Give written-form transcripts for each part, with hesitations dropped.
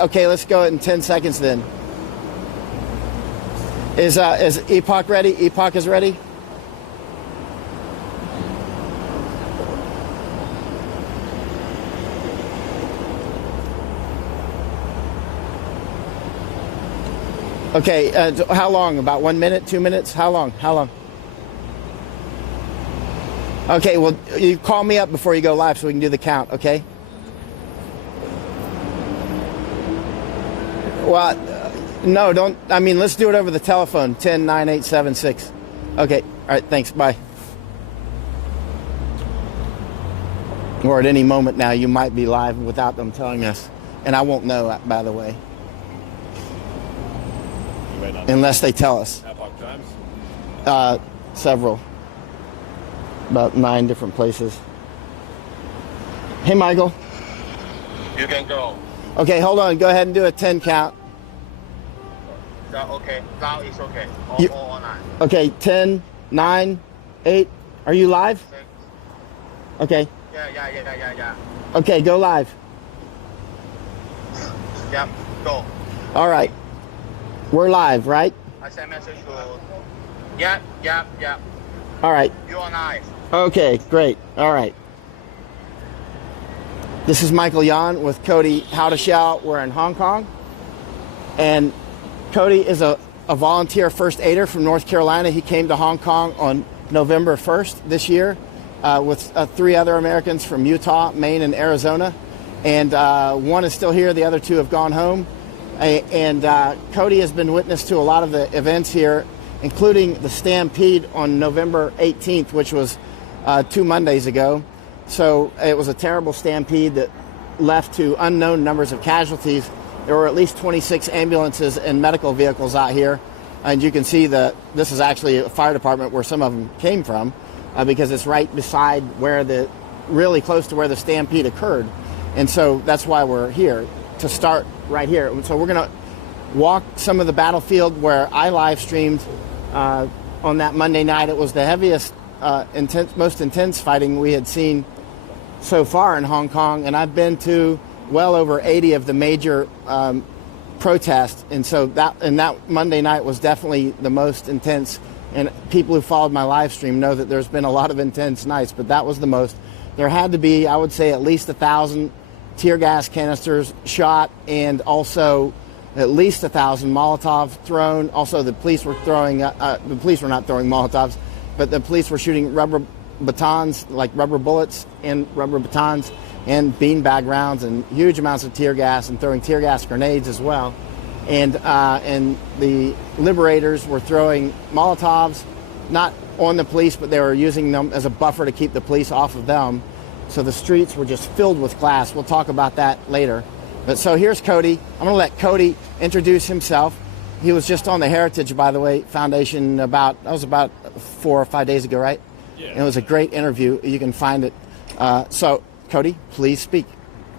Okay, let's go in 10 seconds then. Is Epoch ready? Epoch is ready? Okay, how long? About 1 minute, 2 minutes? How long? How long? Okay, well, you call me up before you go live so we can do the count, okay? Well, no, don't. I mean, let's do it over the telephone. 10-9-8-7-6. Okay, all right, thanks, bye. Or at any moment now, you might be live without them telling us. And I won't know, by the way. Unless they tell us. Epoch times? Several. About 9 different places. Hey, Michael. You can go. Okay, hold on. Go ahead and do a 10 count. Okay, now it's okay. All 9. Okay, 10, 9, 8. Are you live? 6. Okay. Yeah. Okay, go live. Yeah, go. All right. We're live, right? I send message to... Yeah. All right. You are nice. Okay, great. All right. This is Michael Yan with Cody How to Shout. We're in Hong Kong. And Cody is a volunteer first aider from North Carolina. He came to Hong Kong on November 1st this year with 3 other Americans from Utah, Maine, and Arizona. And one is still here. The other 2 have gone home. And Cody has been witness to a lot of the events here, including the Stampede on November 18th, which was 2 Mondays ago. So it was a terrible stampede that left to unknown numbers of casualties. There were at least 26 ambulances and medical vehicles out here. And you can see that this is actually a fire department where some of them came from because it's right beside really close to where the stampede occurred. And so that's why we're here, to start right here. So we're going to walk some of the battlefield where I live streamed on that Monday night. It was the heaviest, most intense fighting we had seen so far in Hong Kong, and I've been to well over 80 of the major protests, and so that Monday night was definitely the most intense. And people who followed my live stream know that there's been a lot of intense nights, but that was the most. There had to be, I would say, at least 1,000 tear gas canisters shot, and also at least 1,000 Molotovs thrown. Also, the police were throwing. The police were not throwing Molotovs, but the police were shooting rubber batons, like rubber bullets and rubber batons, and beanbag rounds, and huge amounts of tear gas, and throwing tear gas grenades as well. And the liberators were throwing Molotovs, not on the police, but they were using them as a buffer to keep the police off of them. So the streets were just filled with glass. We'll talk about that later. But so here's Cody. I'm going to let Cody introduce himself. He was just on the Heritage, by the way, Foundation that was about 4 or 5 days ago, right? Yeah. And it was a great interview. You can find it. So, Cody, please speak.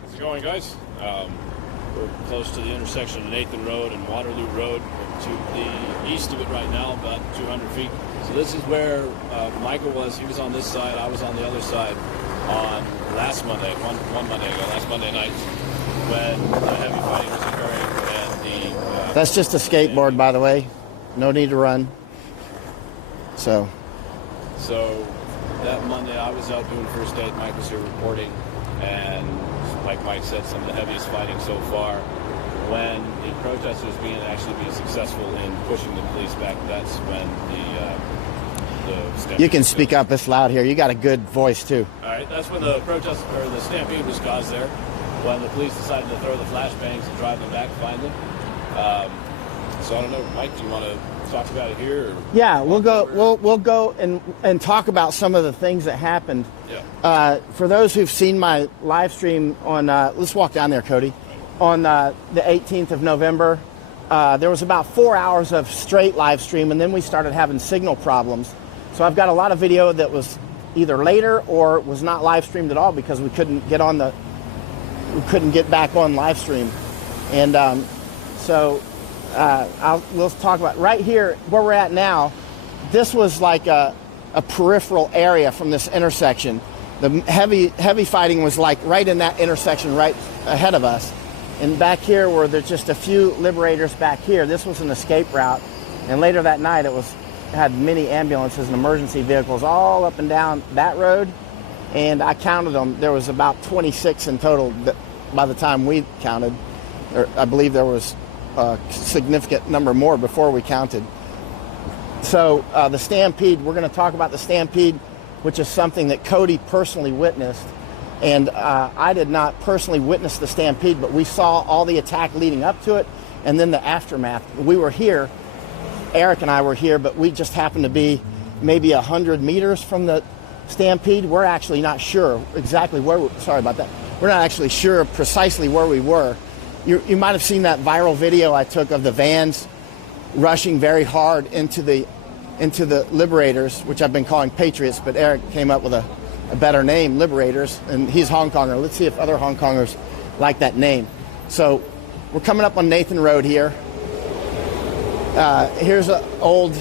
How's it going, guys? We're close to the intersection of Nathan Road and Waterloo Road. We're to the east of it right now, about 200 feet. So this is where Michael was. He was on this side. I was on the other side on last Monday, one Monday ago, last Monday night, when the heavy fighting was occurring. And that's just a skateboard, by the way. No need to run. So that Monday I was out doing first aid. Mike was here reporting, and like Mike said, some of the heaviest fighting so far. When the protesters being successful in pushing the police back, that's when the you can speak up. It's loud here. You got a good voice too. All right, that's when the stampede was caused there. When the police decided to throw the flashbangs and drive them back finally. So I don't know, Mike, do you want to talk about it here? Or? Yeah, we'll go and talk about some of the things that happened. Yeah. For those who've seen my live stream on, let's walk down there, Cody. On the 18th of November, there was about 4 hours of straight live stream, and then we started having signal problems. So I've got a lot of video that was either later or was not live streamed at all because we couldn't get back on live stream. And we'll talk about right here where we're at now. This was like a peripheral area from this intersection. The heavy fighting was like right in that intersection right ahead of us. And back here were there just a few liberators back here. This was an escape route. And later that night it had many ambulances and emergency vehicles all up and down that road. And I counted them. There was about 26 in total by the time we counted. I believe there was a significant number more before we counted. So the stampede, we're going to talk about the stampede, which is something that Cody personally witnessed. And I did not personally witness the stampede, but we saw all the attack leading up to it and then the aftermath. We were here, Eric and I were here, but we just happened to be maybe 100 meters from the stampede. We're actually not sure exactly where, sorry about that. We're not actually sure precisely where we were. You might have seen that viral video I took of the vans rushing very hard into the Liberators, which I've been calling Patriots, but Eric came up with a better name, Liberators, and he's Hong Konger. Let's see if other Hong Kongers like that name. So we're coming up on Nathan Road here. Here's an old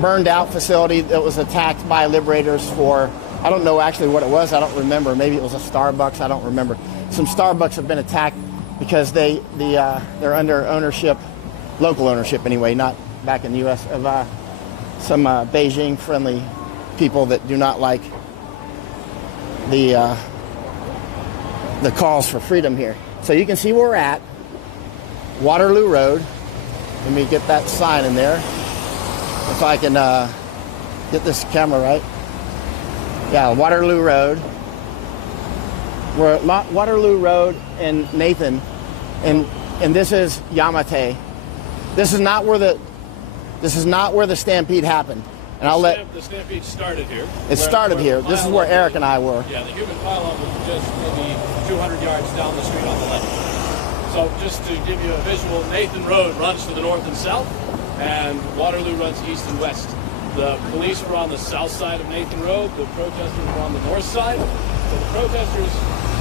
burned out facility that was attacked by Liberators for, I don't know actually what it was, I don't remember. Maybe it was a Starbucks, I don't remember. Some Starbucks have been attacked because they're under ownership, local ownership anyway, not back in the U.S., of some Beijing-friendly people that do not like the calls for freedom here. So you can see where we're at, Waterloo Road. Let me get that sign in there. If I can get this camera right. Yeah, Waterloo Road. We're at Waterloo Road and Nathan, and this is Yamate. This is not where the stampede happened. And The stampede started here. It started here. This is where Eric and I were. Yeah, the human pylon was just maybe 200 yards down the street on the left. So just to give you a visual, Nathan Road runs to the north and south, and Waterloo runs east and west. The police were on the south side of Nathan Road. The protesters were on the north side. So the protesters,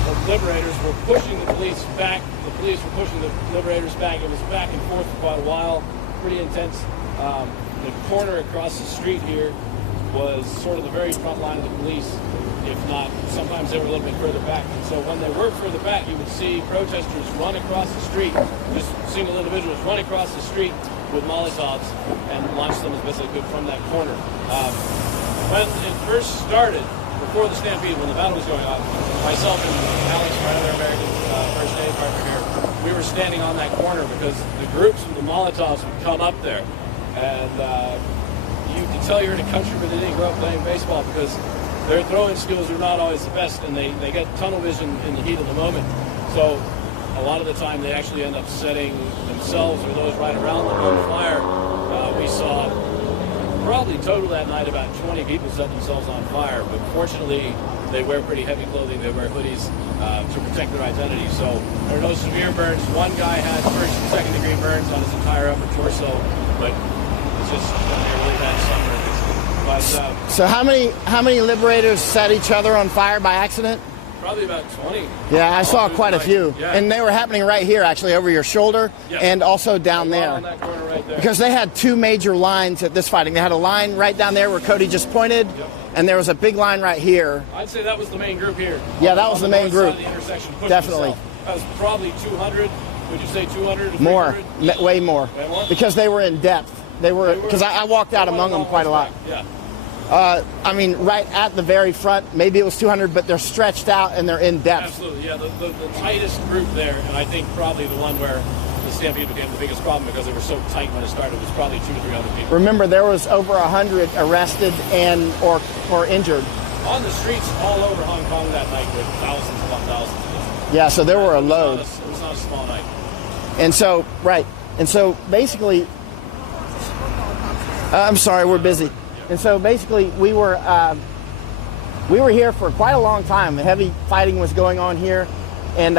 the Liberators, were pushing the police back. The police were pushing the Liberators back. It was back and forth for quite a while. Pretty intense. The corner across the street here was sort of the very front line of the police, if not, sometimes they were a little bit further back. And so when they were further back, you would see protesters run across the street, just single individuals run across the street with Molotovs and launch them as best they could from that corner. When it first started, before the stampede, when the battle was going on, myself and Alex, my other American first aid partner here, we were standing on that corner because the groups with the Molotovs would come up there. And you can tell you're in a country where they didn't grow up playing baseball because their throwing skills are not always the best, and they get tunnel vision in the heat of the moment. So a lot of the time they actually end up setting themselves or those right around them on fire. We saw probably total that night about 20 people set themselves on fire, but fortunately they wear pretty heavy clothing. They wear hoodies to protect their identity. So there are no severe burns. One guy had first and second degree burns on his entire upper torso, but it's just a really bad sunburn. But, so how many Liberators set each other on fire by accident? Probably about 20. Yeah, I saw quite a few. Yeah. And they were happening right here, actually, over your shoulder, and also down there. On that corner right there. Because they had two major lines at this fighting. They had a line right down there where Cody just pointed, and there was a big line right here. I'd say that was the main group here. Yeah, that was the main group. The intersection Definitely. That was probably 200. Would you say 200? More, way more. Way more? Because they were in depth. They were because I walked out among them quite a lot. Yeah. I mean, right at the very front, maybe it was 200, but they're stretched out and they're in depth. Absolutely, yeah. The tightest group there, and I think probably the one where the stampede became the biggest problem because they were so tight when it started, was probably 200 to 300 people. Remember, there was over 100 arrested and or injured. On the streets all over Hong Kong that night with thousands upon thousands. Yeah, so there were a load. It was not a small night. And so, right. And so basically, I'm sorry, we're busy. And so basically, we were here for quite a long time. The heavy fighting was going on here, and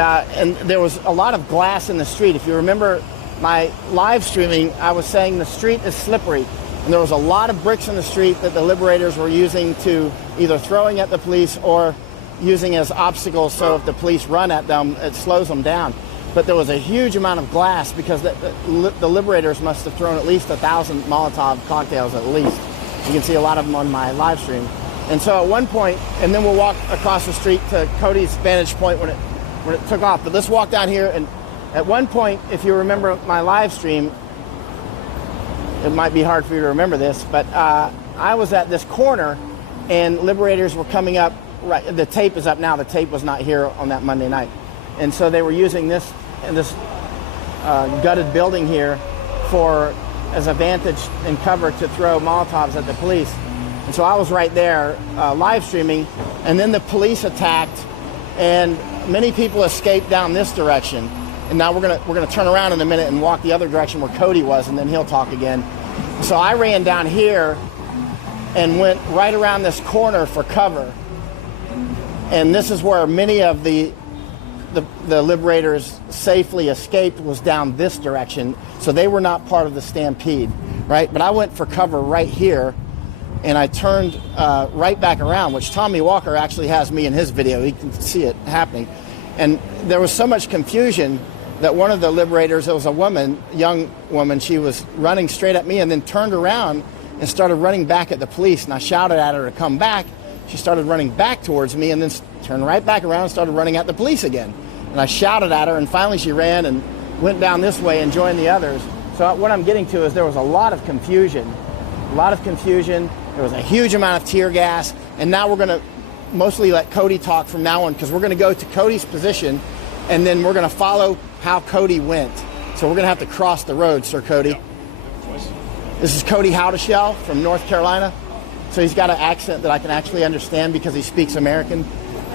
there was a lot of glass in the street. If you remember my live streaming, I was saying the street is slippery, and there was a lot of bricks in the street that the Liberators were using to either throwing at the police or using as obstacles. So if the police run at them, it slows them down. But there was a huge amount of glass because the Liberators must have thrown at least 1,000 Molotov cocktails at least. You can see a lot of them on my live stream. And so at one point, and then we'll walk across the street to Cody's vantage point when it took off. But let's walk down here. And at one point, if you remember my live stream, it might be hard for you to remember this, but I was at this corner and liberators were coming up. Right, the tape is up now. The tape was not here on that Monday night. And so they were using this gutted building here as a vantage and cover to throw Molotovs at the police. And so I was right there live streaming, and then the police attacked, and many people escaped down this direction. And now we're gonna turn around in a minute and walk the other direction where Cody was, and then he'll talk again. So I ran down here and went right around this corner for cover. And this is where many of the liberators safely escaped, was down this direction. So they were not part of the stampede, right? But I went for cover right here, and I turned right back around, which Tommy Walker actually has me in his video. He can see it happening. And there was so much confusion that one of the liberators, it was a woman, young woman, she was running straight at me and then turned around and started running back at the police. And I shouted at her to come back. She started running back towards me and then turned right back around and started running at the police again. And I shouted at her, and finally she ran and went down this way and joined the others. So what I'm getting to is there was a lot of confusion. There was a huge amount of tear gas. And now we're going to mostly let Cody talk from now on, because we're going to go to Cody's position, and then we're going to follow how Cody went. So we're going to have to cross the road, Sir Cody. Yeah. This is Cody Howdeshell from North Carolina. So he's got an accent that I can actually understand because he speaks American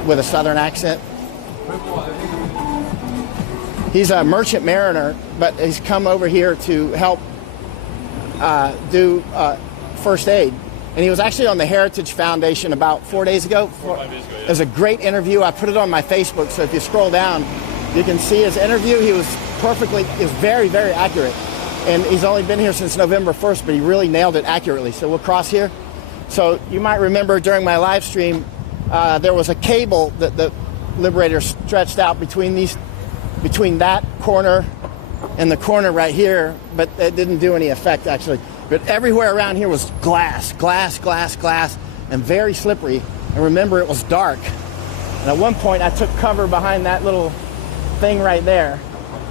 with a Southern accent. He's a merchant mariner, but he's come over here to help do first aid. And he was actually on the Heritage Foundation about 4 days ago. 4 or 5 days ago, yeah. It was a great interview. I put it on my Facebook, so if you scroll down, you can see his interview. He was very, very accurate. And he's only been here since November 1st, but he really nailed it accurately. So we'll cross here. So you might remember during my live stream, there was a cable that the liberators stretched out between that corner and the corner right here, but it didn't do any effect actually. But everywhere around here was glass, and very slippery. And remember, it was dark. And at one point, I took cover behind that little thing right there.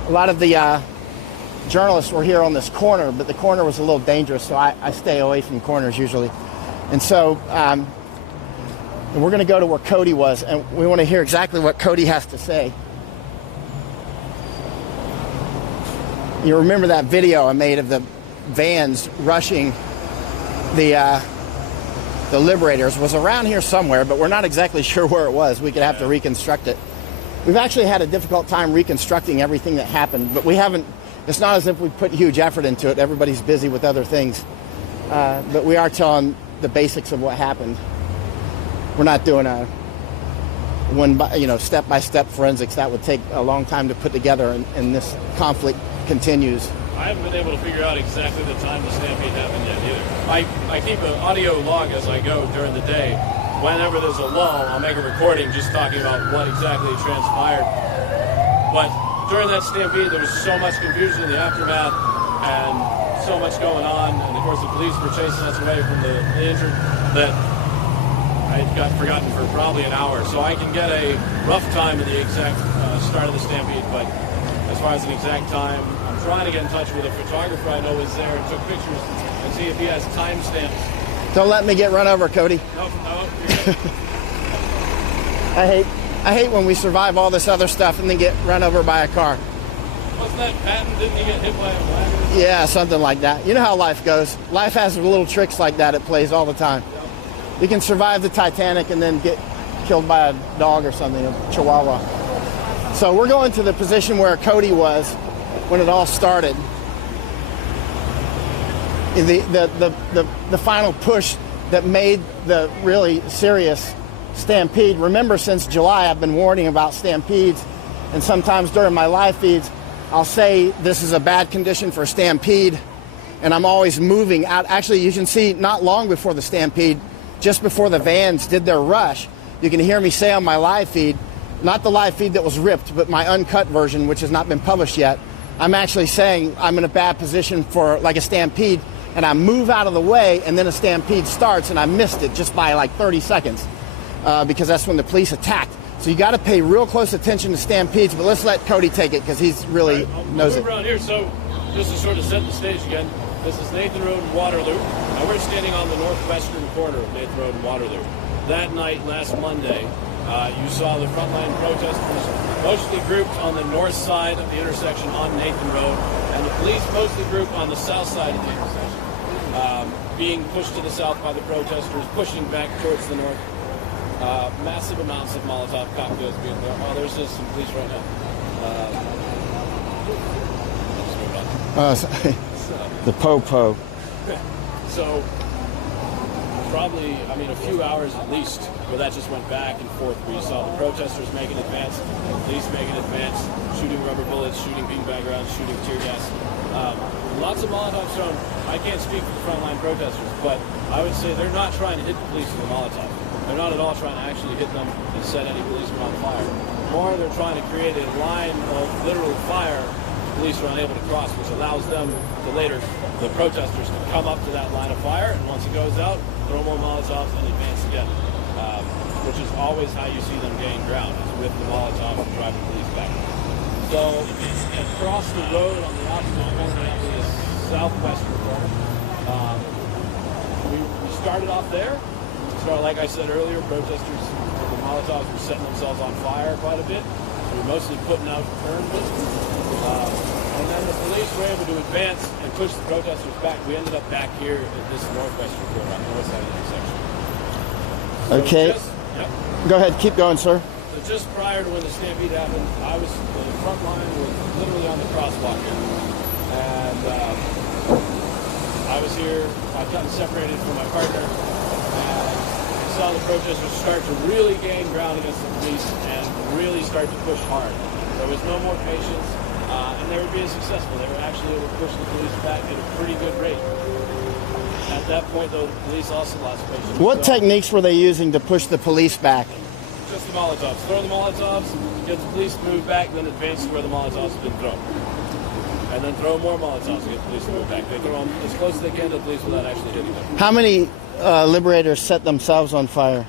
A lot of the journalists were here on this corner, but the corner was a little dangerous, so I stay away from corners usually. And so we're going to go to where Cody was, and we want to hear exactly what Cody has to say. You remember that video I made of the vans rushing the liberators was around here somewhere, but we're not exactly sure where it was. We could have to reconstruct it. We've actually had a difficult time reconstructing everything that happened, but we haven't. It's not as if we put huge effort into it. Everybody's busy with other things, but we are telling the basics of what happened. We're not doing a step-by-step forensics. That would take a long time to put together, and this conflict continues. I haven't been able to figure out exactly the time the stampede happened yet either. I keep an audio log as I go during the day. Whenever there's a lull, I'll make a recording just talking about what exactly transpired. But during that stampede, there was so much confusion in the aftermath and so much going on. And of course, the police were chasing us away from the injured that I got forgotten for probably an hour. So I can get a rough time of the exact start of the stampede, but as far as an exact time, I'm trying to get in touch with a photographer I know is there and took pictures and see if he has timestamps. Don't let me get run over, Cody. No, you're good. I hate when we survive all this other stuff and then get run over by a car. Wasn't that Patton? Didn't he get hit by a ladder? Yeah, something like that. You know how life goes. Life has little tricks like that it plays all the time. Yep. You can survive the Titanic and then get killed by a dog or something, a chihuahua. So we're going to the position where Cody was when it all started. The final push that made the really serious stampede. Remember, since July, I've been warning about stampedes, and sometimes during my live feeds, I'll say this is a bad condition for a stampede, and I'm always moving out. Actually, you can see not long before the stampede, just before the vans did their rush, you can hear me say on my live feed, not the live feed that was ripped, but my uncut version, which has not been published yet, I'm actually saying I'm in a bad position for like a stampede, and I move out of the way, and then a stampede starts, and I missed it just by like 30 seconds because that's when the police attacked. So you got to pay real close attention to stampedes, but let's let Cody take it because he's really knows move it. around here. So just to sort of set the stage again, this is Nathan Road and Waterloo. Now we're standing on the northwestern corner of Nathan Road and Waterloo. That night, last Monday, you saw the frontline protesters mostly grouped on the north side of the intersection on Nathan Road, and the police mostly grouped on the south side of the intersection, being pushed to the south by the protesters, pushing back towards the north. Massive amounts of Molotov cocktails being thrown. Oh, there's just some police right now. The po-po. So, probably, I mean, a few hours at least, where that just went back and forth, where you saw the protesters making advance, the police making advance, shooting rubber bullets, shooting beanbag rounds, shooting tear gas. Lots of Molotovs thrown. I can't speak for the frontline protesters, but I would say they're not trying to hit the police with a Molotov. They're not at all trying to actually hit them and set any policemen on fire. More, they're trying to create a line of literal fire police are unable to cross, which allows them to later, the protesters, to come up to that line of fire, and once it goes out, throw more Molotovs and advance again, which is always how you see them gain ground, is with the Molotov and drive the police back. So, across the road on the opposite corner, the southwestern corner, we started off there. So, like I said earlier, protesters, the Molotovs were setting themselves on fire quite a bit. So we're mostly putting out burn business. And then the police were able to advance and push the protesters back. We ended up back here at this northwestern corner on the north side of the intersection. So Okay. Go ahead, keep going, sir. So just prior to when the stampede happened, the front line was literally on the crosswalk here. And I was here, I've gotten separated from my partner, and I saw the protesters start to really gain ground against the police and really start to push hard. There was no more patience, and they were being successful. They were actually able to push the police back at a pretty good rate. At that point, though, the police also lost patience. What techniques were they using to push the police back? Just the Molotovs. Throw the Molotovs, get the police to move back, then advance to where the Molotovs have been thrown. And then throw more Molotovs to get the police to move back. They throw them as close as they can to the police without actually hitting them. How many liberators set themselves on fire?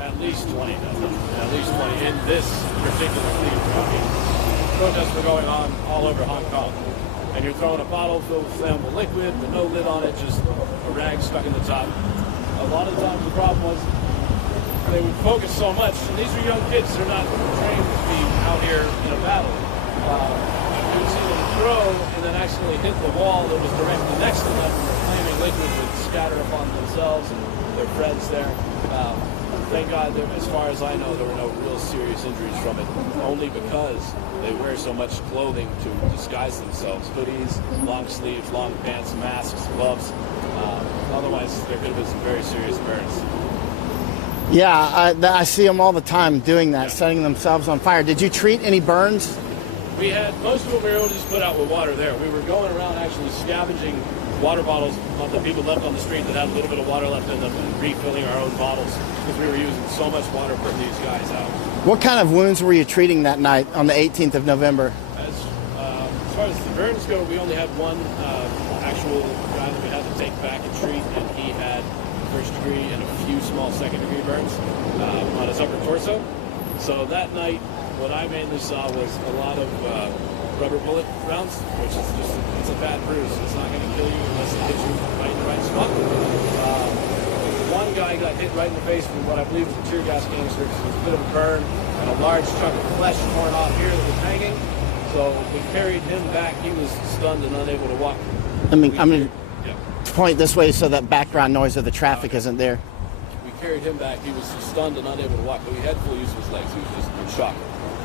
At least 20 of them. At least 20 in this particular theme. Protests were going on all over Hong Kong. And you're throwing a bottle filled with flammable liquid with no lid on it, just a rag stuck in the top. A lot of the times the problem was they would focus so much, and these are young kids, they're not trained to be out here in a battle. You would see them throw and then accidentally hit the wall that was directly next to them, and the flaming liquid would scatter upon themselves and their friends there. Thank God, as far as I know, there were no real serious injuries from it, only because they wear so much clothing to disguise themselves. Hoodies, long sleeves, long pants, masks, gloves. Otherwise, there could have been some very serious burns. Yeah, I see them all the time doing that, setting themselves on fire. Did you treat any burns? We had, most of what we were able to just put out with water there. We were going around actually scavenging water bottles that people left on the street that had a little bit of water left in them and refilling our own bottles because we were using so much water putting these guys out. What kind of wounds were you treating that night on the 18th of November? As far as the burns go, we only had one actual guy that we had to take back and treat, and he had first degree and a few small second degree burns on his upper torso. So that night, what I mainly saw was a lot of rubber bullet rounds, which is just, it's a bad bruise. It's not going to kill you unless it hits you right in the right spot. One guy got hit right in the face with what I believe was a tear gas canister. So it was a bit of a burn and a large chunk of flesh torn off here that was hanging. So we carried him back. He was stunned and unable to walk. I'm going to point this way so that background noise of the traffic isn't there. We carried him back. He was stunned and unable to walk, but he had full use of his legs. He was just in shock.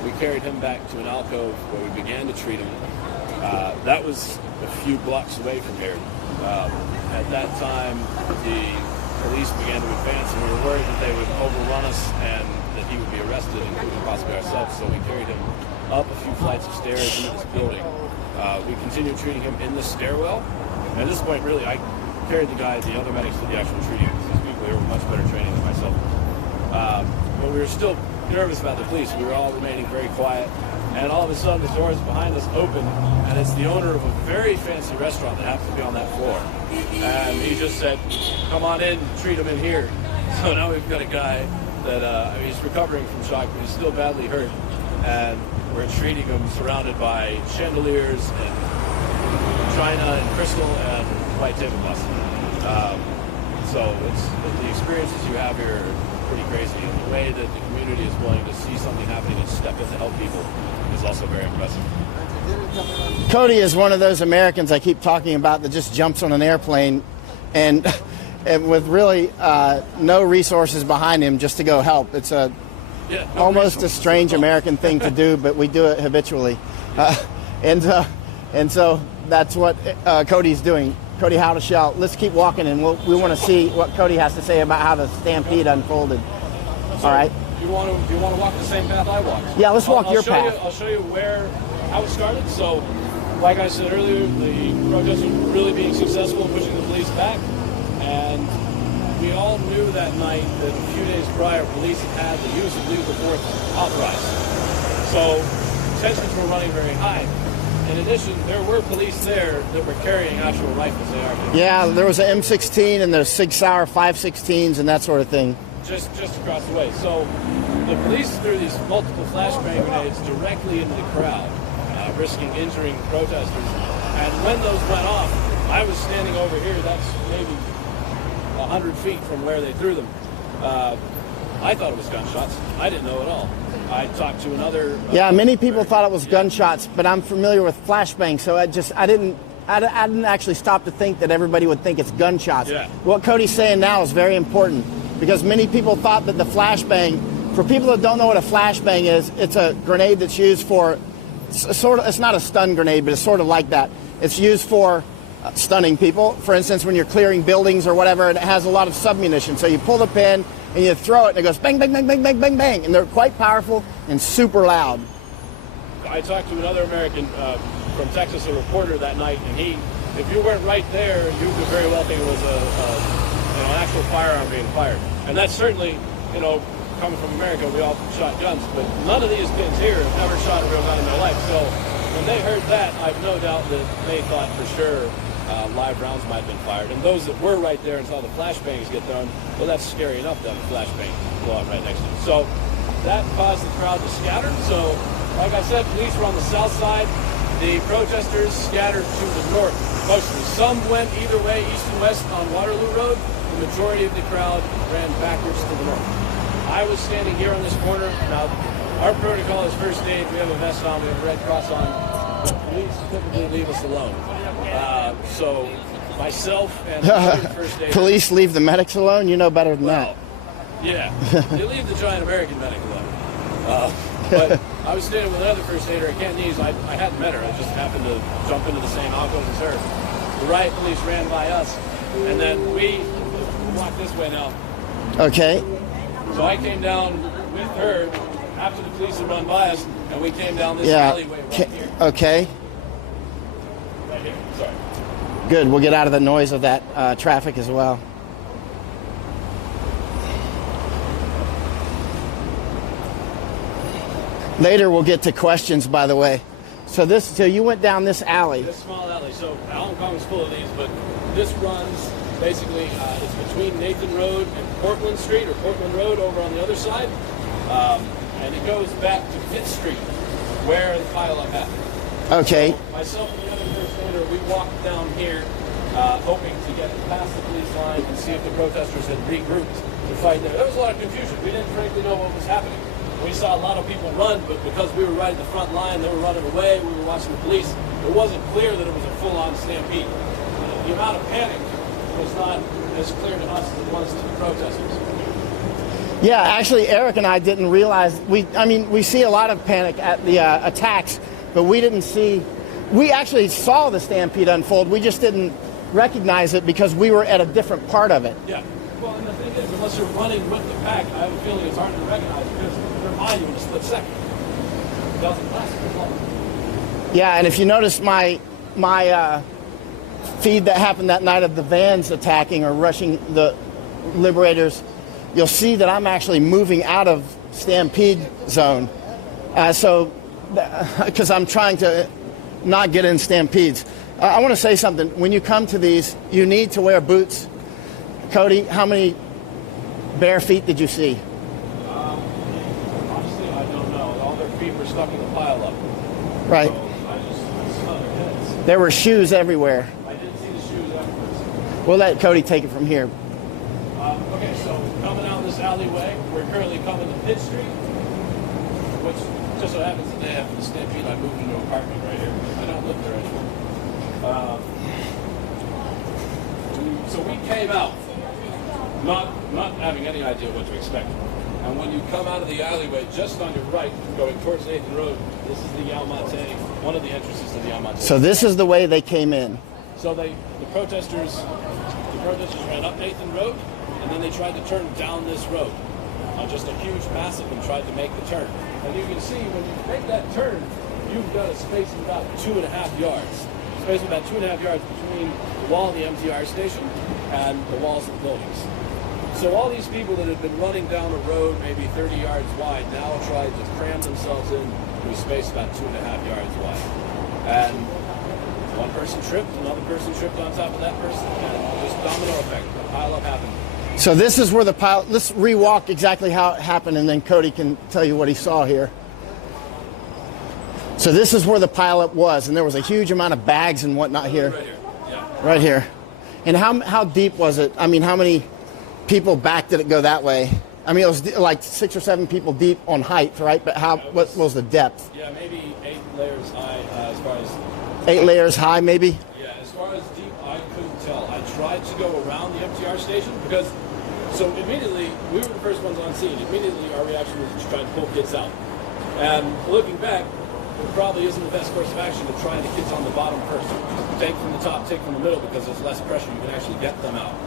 We carried him back to an alcove where we began to treat him. That was a few blocks away from here. At that time, the police began to advance, and we were worried that they would overrun us and that he would be arrested, including possibly ourselves. So we carried him up a few flights of stairs into this building. We continued treating him in the stairwell. And at this point, really, I carried the other medics to the actual treating because these people here were much better training than myself. But we were still nervous about the police. We were all remaining very quiet. And all of a sudden, the doors behind us open, and it's the owner of a very fancy restaurant that happens to be on that floor. And he just said, "Come on in, treat him in here." So now we've got a guy that I mean, he's recovering from shock, but he's still badly hurt. And we're treating him surrounded by chandeliers and china and crystal and white tablecloths. So the experiences you have here are pretty crazy. And the way that the community is willing to see something happening and step in to help people is also very impressive. Cody is one of those Americans I keep talking about that just jumps on an airplane and with really no resources behind him just to go help. It's almost a strange American thing to do, but we do it habitually. And so that's what Cody's doing. Cody, how to shout. Let's keep walking, and we want to see what Cody has to say about how the stampede unfolded. So all right. Do you want to walk the same path I walked? Yeah, let's walk your path. I'll show you how it started. So, like I said earlier, the protesters were really being successful in pushing the police back, and we all knew that night that a few days prior, police had the use of lethal force authorized. So tensions were running very high. In addition, there were police there that were carrying actual rifles. Yeah, there was an M16 and there's Sig Sauer 516s and that sort of thing. Just across the way. So the police threw these multiple flashbang grenades directly into the crowd, risking injuring protesters. And when those went off, I was standing over here. That's maybe 100 feet from where they threw them. I thought it was gunshots. I didn't know at all. I talked to another... yeah, many people thought it was gunshots, but I'm familiar with flashbang, so I didn't actually stop to think that everybody would think it's gunshots. Yeah. What Cody's saying now is very important, because many people thought that the flashbang, for people that don't know what a flashbang is, it's a grenade that's used for, it's not a stun grenade, but it's sort of like that. It's used for stunning people. For instance, when you're clearing buildings or whatever, and it has a lot of submunition. So you pull the pin and you throw it and it goes bang, bang, bang, bang, bang, bang, bang. And they're quite powerful and super loud. I talked to another American from Texas, a reporter that night, and if you weren't right there, you could very well think it was an actual firearm being fired. And that's certainly, coming from America, we all shot guns, but none of these kids here have ever shot a real gun in their life. So when they heard that, I've no doubt that they thought for sure live rounds might have been fired. And those that were right there and saw the flashbangs get thrown, well, that's scary enough to have a flashbang blow up right next to them. So that caused the crowd to scatter. So, like I said, police were on the south side. The protesters scattered to the north, mostly. Some went either way, east and west on Waterloo Road. The majority of the crowd ran backwards to the north. I was standing here on this corner. Now, our protocol is first aid. We have a vest on. We have a red cross on. Police typically leave us alone. So myself and the first aid. Police leave the medics alone? You know better than that. Yeah. They leave the giant American medic alone. But I was standing with another first aider at Cantonese. I hadn't met her. I just happened to jump into the same alcove as her. The riot police ran by us, and then we walked this way now. Okay. So I came down with her after the police had run by us, and we came down this alleyway right here. Okay. Right here. Sorry. Good. We'll get out of the noise of that traffic as well. Later we'll get to questions, by the way. So you went down this alley. This small alley. So Hong Kong is full of these, but this runs basically, it's between Nathan Road and Portland Street, or Portland Road over on the other side. And it goes back to Pitt Street, where the pileup happened. Okay. So myself and the other first aider, we walked down here, hoping to get past the police line and see if the protesters had regrouped to fight there. There was a lot of confusion. We didn't frankly know what was happening. We saw a lot of people run, but because we were right at the front line, they were running away, we were watching the police, it wasn't clear that it was a full-on stampede. The amount of panic was not as clear to us as it was to the protesters. Yeah, actually, Eric and I didn't realize, we see a lot of panic at the attacks, but we actually saw the stampede unfold, we just didn't recognize it because we were at a different part of it. Yeah, well, and the thing is, unless you're running with the pack, I have a feeling it's hard to recognize because they're behind you in a split second. It doesn't last as long. Yeah, and if you notice my feed that happened that night of the vans attacking or rushing the liberators, you'll see that I'm actually moving out of stampede zone. Because I'm trying to not get in stampedes. I want to say something. When you come to these, you need to wear boots. Cody, how many bare feet did you see? stuck in the pile up. Right. So I saw their heads. There were shoes everywhere. I didn't see the shoes afterwards. We'll let Cody take it from here. Okay, so coming out this alleyway, we're currently coming to Pitt Street, which just so happens the day after the stampede, I moved into an apartment right here. I don't live there anymore. So we came out, not having any idea what to expect. And when you come out of the alleyway, just on your right, going towards Nathan Road, this is the Yalmate, one of the entrances to the Yalmate. So this is the way they came in. So the protesters ran up Nathan Road, and then they tried to turn down this road. Just a huge mass of them tried to make the turn. And you can see when you make that turn, you've got a space of about 2.5 yards. Space of about 2.5 yards between the wall of the MTR station and the walls of the buildings. So all these people that had been running down a road maybe 30 yards wide now tried to cram themselves in to a space about 2.5 yards wide. And one person tripped, another person tripped on top of that person, and just domino effect. A pile up happened. So this is where the pile. Let's rewalk exactly how it happened, and then Cody can tell you what he saw here. So this is where the pileup was, and there was a huge amount of bags and whatnot here. Right here. Yeah. Right here. And how deep was it? I mean, how many people back did it go that way? I mean, it was like 6 or 7 people deep on height, right? But what was the depth? Yeah, maybe 8 layers high as far as... 8 layers high, maybe? Yeah, as far as deep, I couldn't tell. I tried to go around the MTR station because... So immediately, we were the first ones on scene. Immediately, our reaction was to try to pull kids out. And looking back, it probably isn't the best course of action to try the kids on the bottom first. Take from the top, take from the middle, because there's less pressure. You can actually get them out.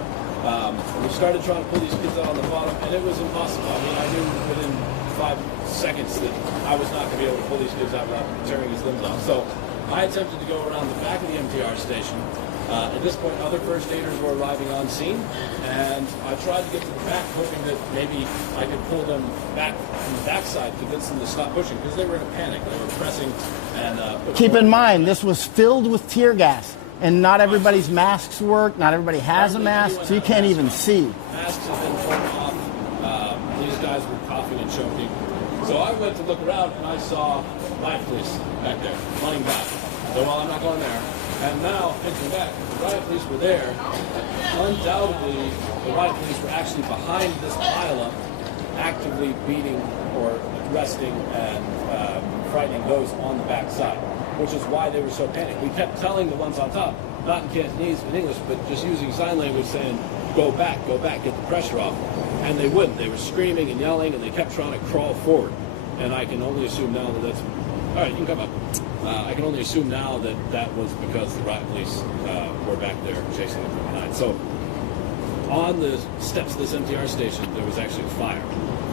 We started trying to pull these kids out on the bottom, and it was impossible. I mean, I knew within 5 seconds that I was not going to be able to pull these kids out without tearing his limbs off. So I attempted to go around the back of the MTR station. At this point, other first aiders were arriving on scene, and I tried to get to the back, hoping that maybe I could pull them back from the backside, convince them to stop pushing, because they were in a panic. They were pressing. And keep in mind, this was filled with tear gas, and not everybody's masks work. Not everybody has a mask, so you can't even see. Masks have been torn off. These guys were coughing and choking. So I went to look around, and I saw riot police back there, running back. So, well, I'm not going there. And now, thinking back, the riot police were there. Undoubtedly, the riot police were actually behind this pileup, actively beating or arresting and frightening those on the backside, which is why they were so panicked. We kept telling the ones on top, not in Cantonese, in English, but just using sign language, saying, go back, get the pressure off. And they wouldn't. They were screaming and yelling, and they kept trying to crawl forward. And I can only assume now that that's... All right, you can come up. I can only assume now that that was because the riot police were back there chasing them from behind. So on the steps of this MTR station, there was actually a fire,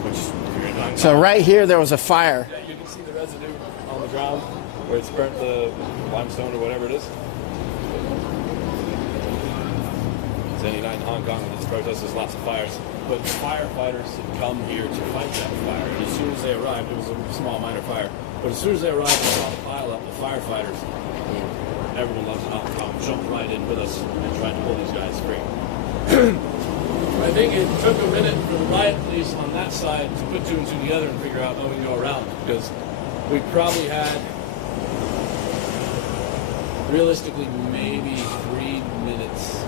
which if you're in Hong Kong, So right here, there was a fire. yeah, you can see the residue on the ground where it's burnt the limestone or whatever it is. It's any night in Hong Kong with this protest, there's lots of fires. But firefighters had come here to fight that fire. And as soon as they arrived, it was a small minor fire. But as soon as they arrived and saw the pile up, the firefighters, who everyone loves Hong Kong, jumped right in with us and tried to pull these guys free. I think it took a minute for the riot police on that side to put 2 and 2 together and figure out how we can go around, because we probably had, realistically, maybe 3 minutes,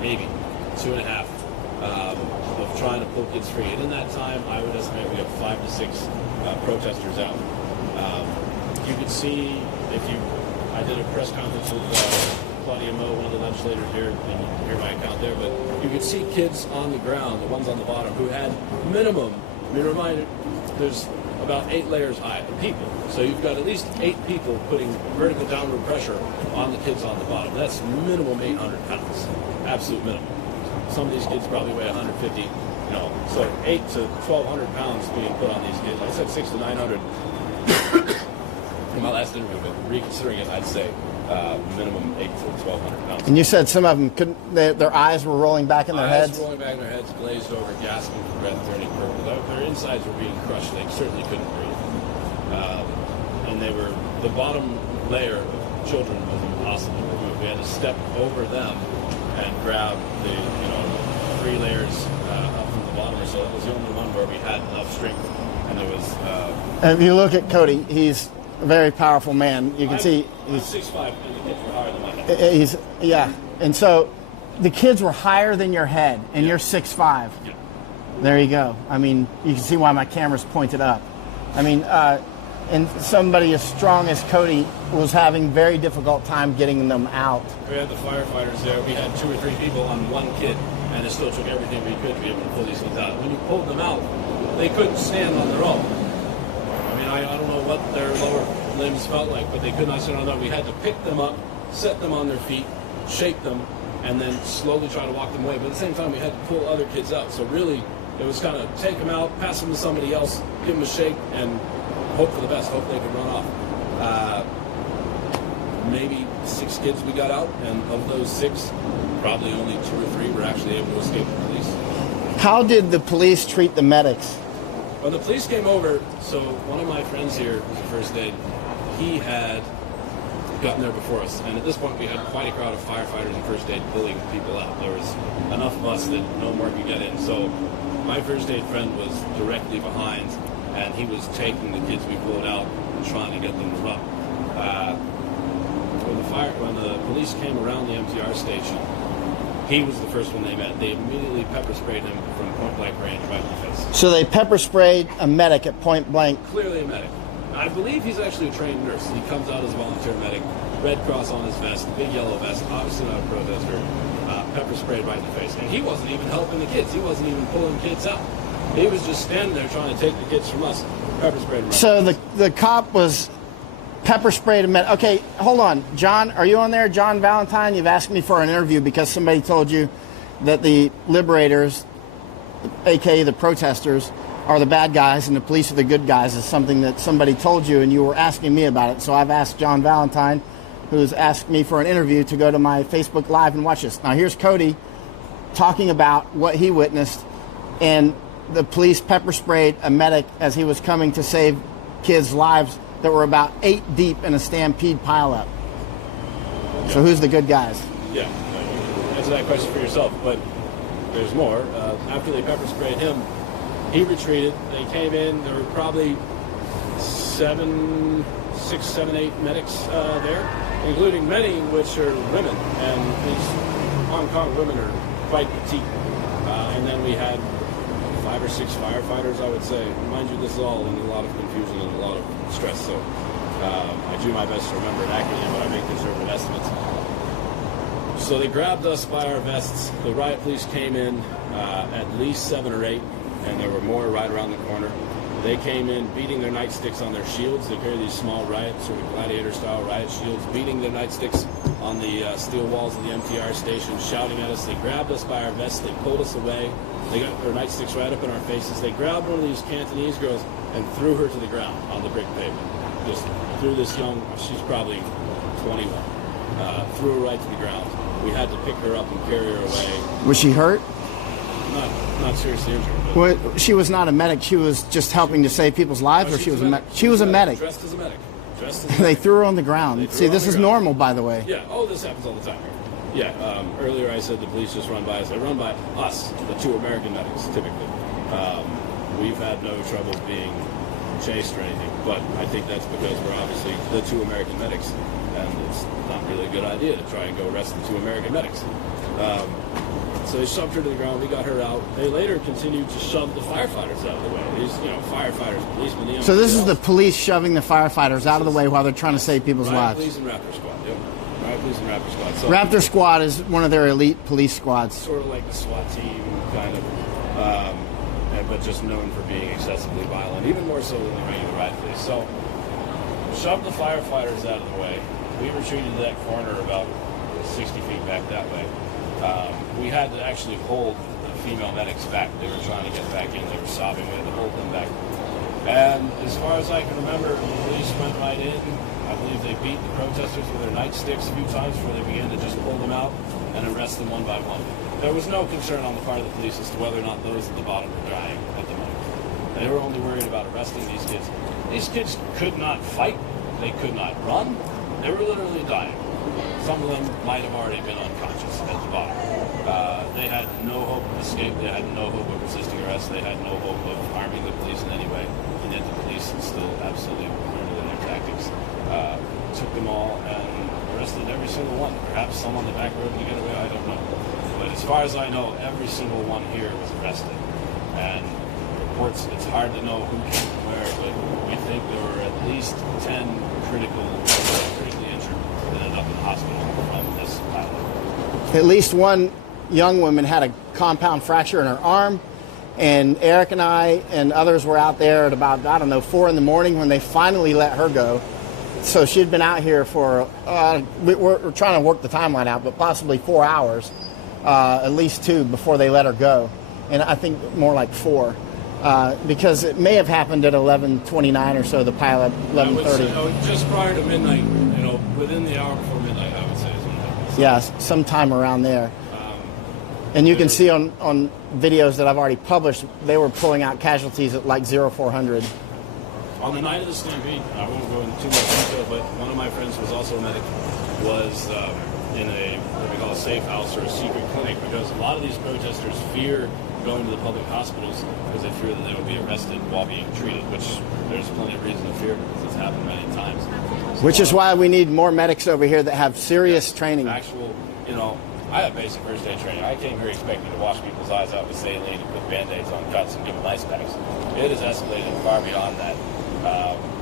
maybe 2.5, of trying to pull kids free. And in that time, I would estimate we have 5 to 6 protesters out. You could see, I did a press conference with Claudia Moe, one of the legislators here, and you can hear my account there, but you could see kids on the ground, the ones on the bottom, who had minimum, I mean, reminded, there's about 8 layers high of people. So you've got at least 8 people putting vertical downward pressure on the kids on the bottom. That's minimum 800 pounds, absolute minimum. Some of these kids probably weigh 150, so 8 to 1,200 pounds being put on these kids. I said 6 to 900 in my last interview, but reconsidering it, I'd say minimum 8 to 1,200 pounds. And you said some of them couldn't. Their eyes were rolling back in their heads. Rolling back in their heads, glazed over, gasping for breath, turning purple. Their insides were being crushed. They certainly couldn't breathe. And they were, the bottom layer of children was impossible to remove. We had to step over them and grab the 3 layers up from the bottom or so. That was the only one where we had enough strength And there was... And if you look at Cody, he's a very powerful man. You can see he's 6'5", and the kids were higher than my head. Yeah. And so the kids were higher than your head, and you're 6'5". Yeah. There you go. I mean, you can see why my camera's pointed up. I mean, and somebody as strong as Cody was having very difficult time getting them out. We had the firefighters there. We had 2 or 3 people on one kid, and it still took everything we could to be able to pull these kids out. When you pulled them out, they couldn't stand on their own. I mean, I don't know what their lower limbs felt like, but they could not stand on their own. We had to pick them up, set them on their feet, shake them, and then slowly try to walk them away. But at the same time, we had to pull other kids out. So really, it was kind of take them out, pass them to somebody else, give them a shake, and hope for the best, hope they can run off. Maybe 6 kids we got out, and of those 6, probably only 2 or 3 were actually able to escape the police. How did the police treat the medics? When the police came over, so one of my friends here, who's a first aid, he had gotten there before us, and at this point we had quite a crowd of firefighters and first aid pulling people out. There was enough of us that no more could get in. So my first aid friend was directly behind, and he was taking the kids we pulled out and trying to get them to run. When the police came around the MTR station, he was the first one they met. They immediately pepper sprayed him from point blank range right in the face. So they pepper sprayed a medic at point blank. Clearly a medic. I believe he's actually a trained nurse. He comes out as a volunteer medic, Red Cross on his vest, big yellow vest, obviously not a protester, pepper sprayed right in the face. And he wasn't even helping the kids. He wasn't even pulling kids out. He was just standing there trying to take the kids from us, pepper sprayed them right. So the cop was pepper sprayed a medic. Okay, hold on. John, are you on there? John Valentine, you've asked me for an interview because somebody told you that the liberators, aka the protesters, are the bad guys and the police are the good guys is something that somebody told you, and you were asking me about it. So I've asked John Valentine, who's asked me for an interview, to go to my Facebook Live and watch this. Now here's Cody talking about what he witnessed, and the police pepper sprayed a medic as he was coming to save kids' lives that were about 8 deep in a stampede pileup. Yeah. So who's the good guys? Yeah, answer that question for yourself, but there's more. After they pepper sprayed him, he retreated. They came in. There were probably 6, 7, 8 medics there, including many which are women. And these Hong Kong women are quite petite. And then we had 5 or 6 firefighters, I would say. Mind you, this is all in a lot of confusion and a lot of stress. So I do my best to remember it accurately, but I make conservative estimates. So they grabbed us by our vests. The riot police came in, at least 7 or 8. And there were more right around the corner. They came in beating their nightsticks on their shields. They carry these small riot, sort of gladiator-style riot shields, beating their nightsticks on the steel walls of the MTR station, shouting at us. They grabbed us by our vests. They pulled us away. They got their nightsticks right up in our faces. They grabbed one of these Cantonese girls and threw her to the ground on the brick pavement. Just threw this young, she's probably 21, threw her right to the ground. We had to pick her up and carry her away. Was she hurt? Not seriously injured. Well, she was not a medic. She was just helping to save people's lives, or she was a medic? She was a medic. Dressed as a medic. They threw her on the ground. See, this is normal, by the way. Yeah. Oh, this happens all the time. Yeah. Earlier I said the police just run by us. They run by us, the 2 American medics, typically. We've had no trouble being chased or anything, but I think that's because we're obviously the 2 American medics, and it's not really a good idea to try and go arrest the 2 American medics. So they shoved her to the ground. We got her out. They later continued to shove the firefighters out of the way. These, firefighters, policemen. So this is the police shoving the firefighters out of the way while they're trying to save people's lives. Police and Raptor Squad. Yep. Riot Police and Raptor Squad. So, Raptor Squad is one of their elite police squads. Sort of like the SWAT team, kind of, but just known for being excessively violent, even more so than the regular riot police. So shoved the firefighters out of the way. We retreated to that corner about 60 feet back that way. We had to actually hold the female medics back. They were trying to get back in. They were sobbing. We had to hold them back. And as far as I can remember, the police went right in. I believe they beat the protesters with their nightsticks a few times before they began to just pull them out and arrest them one by one. There was no concern on the part of the police as to whether or not those at the bottom were dying at the moment. They were only worried about arresting these kids. These kids could not fight. They could not run. They were literally dying. Some of them might have already been unconscious at the bottom. They had no hope of escape. They had no hope of resisting arrest. They had no hope of harming the police in any way. and yet the police still absolutely ignored their tactics. Took them all and arrested every single one. Perhaps some on the back road to get away, I don't know. But as far as I know, every single one here was arrested. And reports, it's hard to know who came from where, but we think there were at least 10 critically injured that ended up in the hospital from this pilot. At least one young woman had a compound fracture in her arm, and Eric and I and others were out there at about, 4 in the morning when they finally let her go. So she'd been out here for, we're trying to work the timeline out, but possibly 4 hours, at least 2 before they let her go. And I think more like 4, because it may have happened at 11:29 or so, the pilot, 11:30. Just prior to midnight, within the hour before midnight, I would say is when it happened. Yeah, sometime around there. And you can see on videos that I've already published, they were pulling out casualties at like 0400. On the night of the stampede, I won't go into too much detail, but one of my friends was also a medic, was in a what we call a safe house or a secret clinic, because a lot of these protesters fear going to the public hospitals because they fear that they will be arrested while being treated, which there's plenty of reason to fear because it's happened many times. Which is why we need more medics over here that have serious training. Actual, I have basic first aid training. I came here expecting to wash people's eyes out with saline and put Band-Aids on cuts and give them ice packs. It has escalated far beyond that.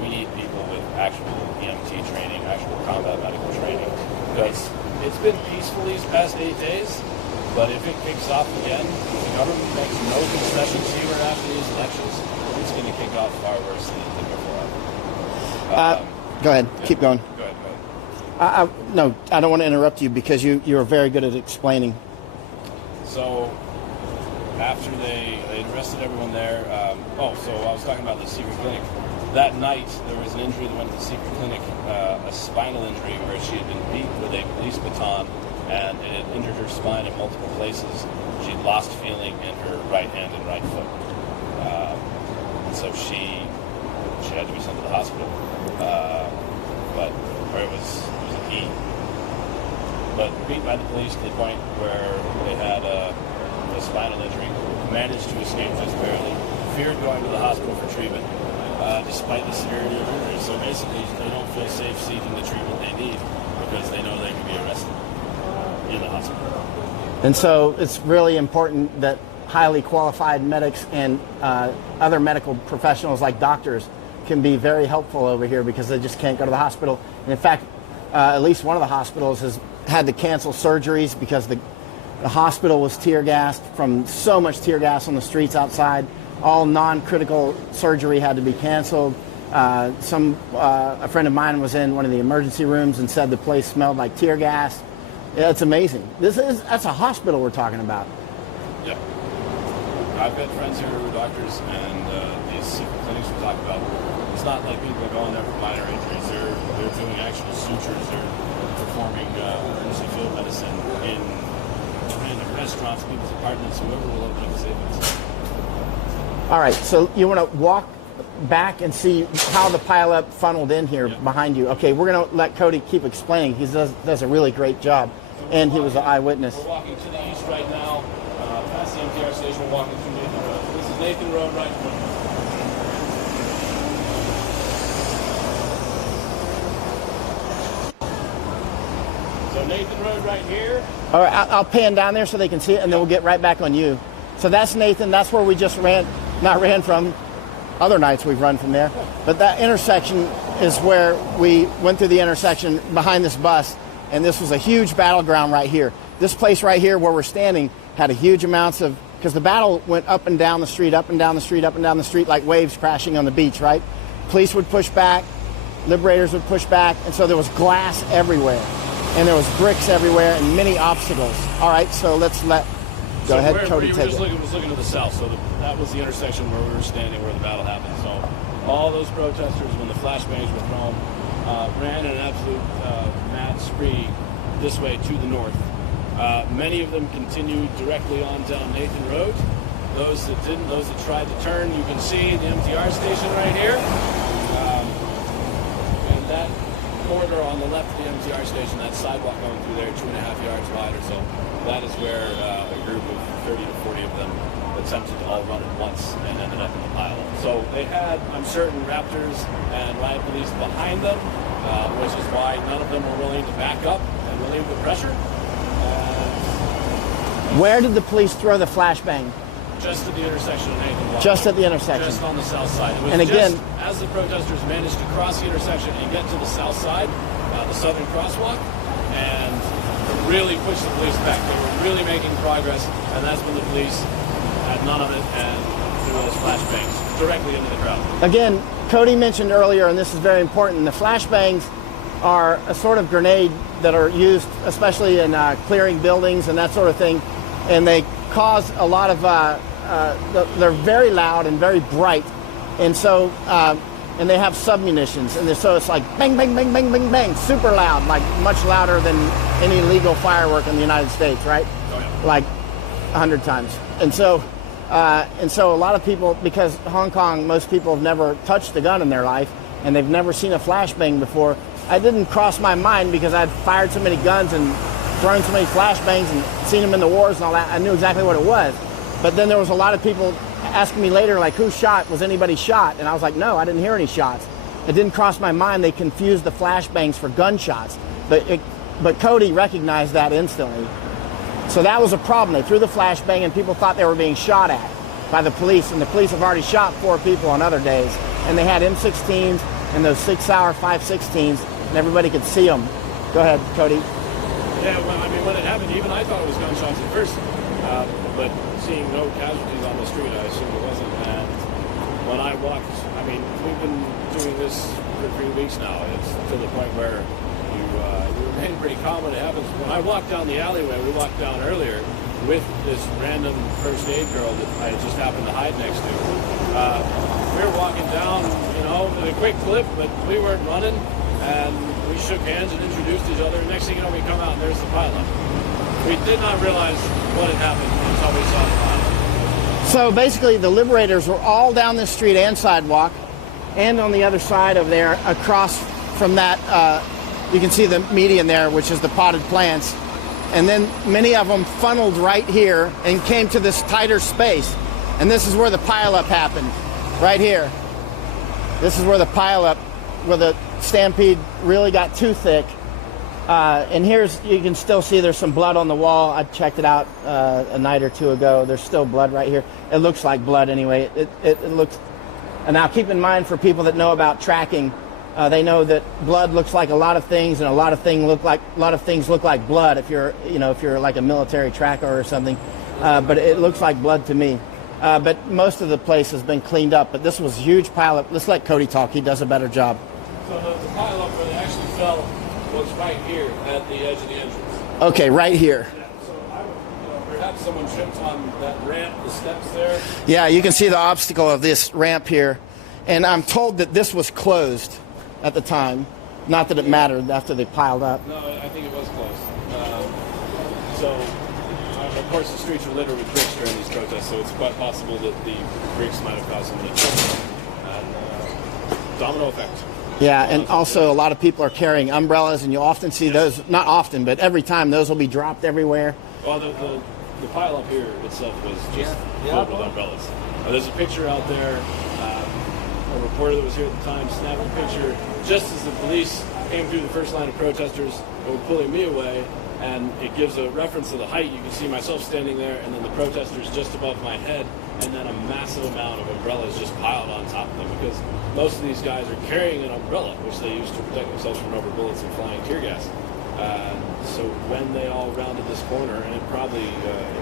We need people with actual EMT training, actual combat medical training, because it's been peaceful these past 8 days, but if it kicks off again, if the government makes no concessions here after these elections, it's going to kick off far worse than it did before. Go ahead. Keep going. Go ahead. No, I don't want to interrupt you because you're very good at explaining. So after they arrested everyone there, so I was talking about the secret clinic. That night, there was an injury that went to the secret clinic, a spinal injury where she had been beat with a police baton, and it had injured her spine in multiple places. She'd lost feeling in her right hand and right foot. And so she had to be sent to the hospital. Or it was a he. But beat by the police to the point where they had a spinal injury, managed to escape just barely, feared going to the hospital for treatment, despite the severity of injury. So basically, they don't feel safe seeking the treatment they need because they know they can be arrested in the hospital. And so it's really important that highly qualified medics and other medical professionals like doctors can be very helpful over here because they just can't go to the hospital. And in fact, at least one of the hospitals has had to cancel surgeries because the hospital was tear gassed from so much tear gas on the streets outside. All non-critical surgery had to be canceled. A friend of mine was in one of the emergency rooms and said the place smelled like tear gas. Yeah, it's amazing. That's a hospital we're talking about. Yeah. I've got friends here who are doctors, and these secret clinics we talk about, it's not like people are going there for minor injuries. They're doing actual sutures. They're performing emergency field medicine in restaurants, people's apartments, whoever will open up a safe. All right, so you want to walk back and see how the pileup funneled in here behind you. Okay, we're going to let Cody keep explaining. He does a really great job, and he was an eyewitness. We're walking to the east right now, past the MTR station. We're walking through Nathan Road. This is Nathan Road right now. So Nathan Road right here. All right, I'll pan down there so they can see it, and then we'll get right back on you. So that's Nathan. That's where we just ran from. Other nights we've run from there. But that intersection is where we went through the intersection behind this bus, and this was a huge battleground right here. This place right here where we're standing had a huge amounts of, because the battle went up and down the street, up and down the street, up and down the street like waves crashing on the beach, right? Police would push back, liberators would push back, and so there was glass everywhere. And there was bricks everywhere and many obstacles. All right, so go ahead, Cody, take it. We were just looking to the south, so that was the intersection where we were standing, where the battle happened. So all those protesters, when the flashbangs were thrown, ran in an absolute mad spree this way to the north. Many of them continued directly on down Nathan Road. Those that didn't, those that tried to turn, you can see the MTR station right here. And that corridor on the left of the MTR station, that sidewalk going through there, 2.5 yards wide or so, that is where a group of 30 to 40 of them attempted to all run at once and ended up in the pile. So they had, I'm certain, Raptors and riot police behind them, which is why none of them were willing to back up and relieve the pressure. Where did the police throw the flashbang? Just at the intersection of Nathan Walker. Just at the intersection. Just on the south side. It was and again, just as the protesters managed to cross the intersection and get to the south side, the southern crosswalk, and really push the police back. They were really making progress, and that's when the police had none of it and threw those flashbangs directly into the crowd. Again, Cody mentioned earlier, and this is very important, the flashbangs are a sort of grenade that are used especially in clearing buildings and that sort of thing, and they cause a lot of, they're very loud and very bright, and so, and they have submunitions, and so it's like bang, bang, bang, bang, bang, bang, super loud, like much louder than any legal firework in the United States, right? Oh, yeah. Like 100 times. And so a lot of people, because Hong Kong, most people have never touched a gun in their life, and they've never seen a flashbang before. I didn't cross my mind because I'd fired so many guns and thrown so many flashbangs and seen them in the wars and all that. I knew exactly what it was. But then there was a lot of people asking me later, like, who shot? Was anybody shot? And I was like, no, I didn't hear any shots. It didn't cross my mind. They confused the flashbangs for gunshots. But Cody recognized that instantly. So that was a problem. They threw the flashbang and people thought they were being shot at by the police. And the police have already shot 4 people on other days. And they had M16s and those 6-hour 5.16s, and everybody could see them. Go ahead, Cody. Yeah, well, I mean, when it happened, even I thought it was gunshots at first. But seeing no casualties on the street, I assumed it wasn't. And when I walked, I mean, we've been doing this for 3 weeks now. It's to the point where you remain pretty calm when it happens. When I walked down the alleyway, we walked down earlier with this random first aid girl that I just happened to hide next to. We were walking down, you know, at a quick clip, but we weren't running. And we shook hands and introduced each other. Next thing you know, we come out and there's the pileup. We did not realize what had happened until we saw the pileup. So basically, the liberators were all down this street and sidewalk, and on the other side of there, across from that, you can see the median there, which is the potted plants. And then many of them funneled right here and came to this tighter space. And this is where the pileup happened, right here. This is where the pileup, where the stampede really got too thick. And here's, you can still see there's some blood on the wall. I checked it out a night or two ago. There's still blood right here. It looks like blood anyway. It looks, and now keep in mind, for people that know about tracking, they know that blood looks like a lot of things, and a lot of things look like blood if you're like a military tracker or something. But it looks like blood to me. But most of the place has been cleaned up. But this was a huge pileup. Let's let Cody talk. He does a better job. So the pileup where they actually fell was right here at the edge of the entrance. Okay, right here. Yeah, so perhaps someone tripped on that ramp, the steps there. Yeah, you can see the obstacle of this ramp here. And I'm told that this was closed at the time. Not that it mattered after they piled up. No, I think it was closed. Of course, the streets were littered with bricks during these protests, so it's quite possible that the bricks might have caused some of the and domino effect. Yeah, and also a lot of people are carrying umbrellas, and you'll often see those, not often, but every time, those will be dropped everywhere. Well, the pile up here itself was just filled with umbrellas. There's a picture out there. A reporter that was here at the time snapped a picture just as the police came through the first line of protesters that were pulling me away, and it gives a reference to the height. You can see myself standing there, and then the protesters just above my head, and then a massive amount of umbrellas just piled on top of them, because most of these guys are carrying an umbrella, which they use to protect themselves from rubber bullets and flying tear gas. So when they all rounded this corner, and it probably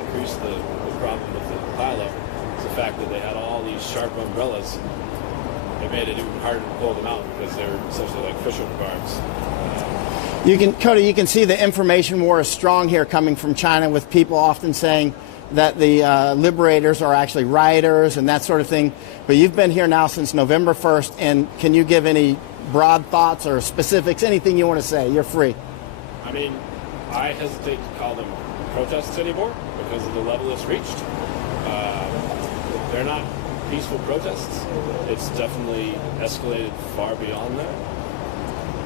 increased the problem with the pileup, is the fact that they had all these sharp umbrellas. It made it even harder to pull them out because they're essentially like fishing guards. Cody, you can see the information war is strong here coming from China, with people often saying that the liberators are actually rioters and that sort of thing. But you've been here now since November 1st, and can you give any broad thoughts or specifics, anything you want to say? You're free. I mean, I hesitate to call them protests anymore because of the level it's reached. They're not peaceful protests. It's definitely escalated far beyond that.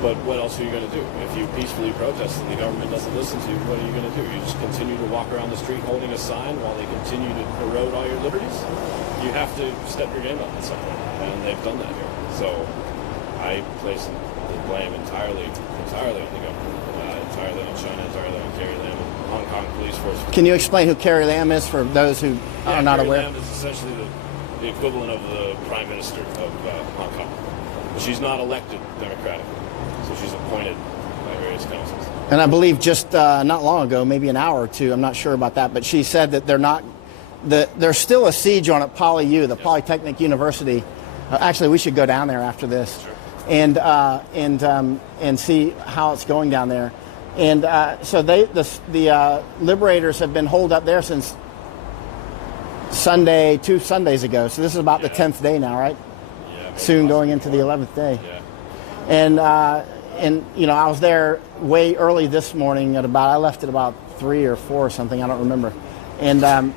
But what else are you going to do? If you peacefully protest and the government doesn't listen to you, what are you going to do? You just continue to walk around the street holding a sign while they continue to erode all your liberties? You have to step your game up at some point, and they've done that here. So I place the blame entirely on the government, entirely on China, entirely on Carrie Lam, and Hong Kong police force. Can you explain who Carrie Lam is for those who are not aware? Carrie Lam is essentially the equivalent of the Prime Minister of Hong Kong. But she's not elected democratically. So she's appointed by various councils. And I believe just not long ago, maybe an hour or two, I'm not sure about that, but she said that there's still a siege on at PolyU, the Polytechnic University. Actually, we should go down there after this, Sure. and see how it's going down there. And so the liberators have been holed up there since Sunday, 2 Sundays ago. So this is about the 10th day now, right? Yeah. Soon going into the 11th day. Yeah. And you know, I was there way early this morning I left at about 3 or 4 or something, I don't remember. And so